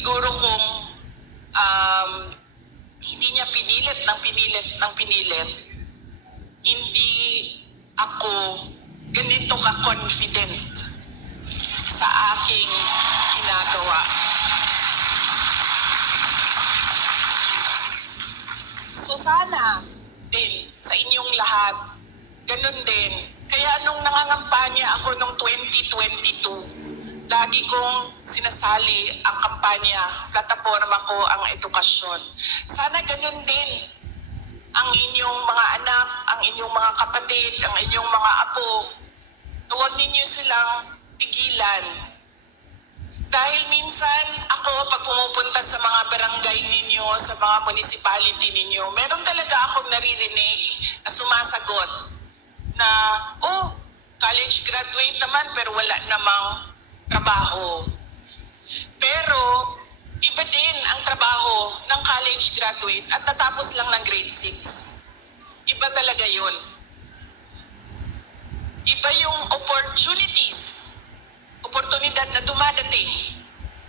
siguro kung hindi niya pinilit, hindi ako ganito ka-confident sa aking ginagawa. So sana din sa inyong lahat, ganun din. Kaya nung nangangampanya ako nung 2022, lagi kong sinasali ang kampanya, plataforma ko ang edukasyon. Sana ganun din ang inyong mga anak, ang inyong mga kapatid, ang inyong mga apo. Huwag ninyo silang tigilan. Dahil minsan ako pag pumupunta sa mga barangay ninyo, sa mga municipality ninyo, meron talaga akong naririnig na sumasagot na, oh, college graduate naman pero wala namang trabaho. Pero iba din ang trabaho ng college graduate at natapos lang ng grade 6. Iba talaga yun. Iba yung oportunidad na dumadating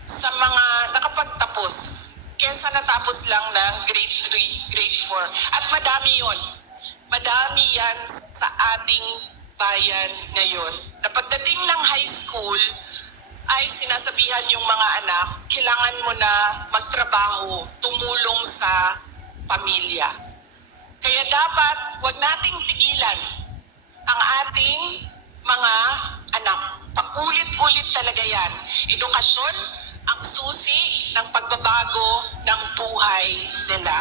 sa mga nakapagtapos kesa natapos lang ng grade 3, grade 4. At madami yun. Madami yan sa ating bayan ngayon. Na pagdating ng high school, ay sinasabihan yung mga anak, kailangan mo na magtrabaho, tumulong sa pamilya. Kaya dapat wag nating tigilan ang ating mga anak. Paulit-ulit talaga yan. Edukasyon ang susi ng pagbabago ng buhay nila.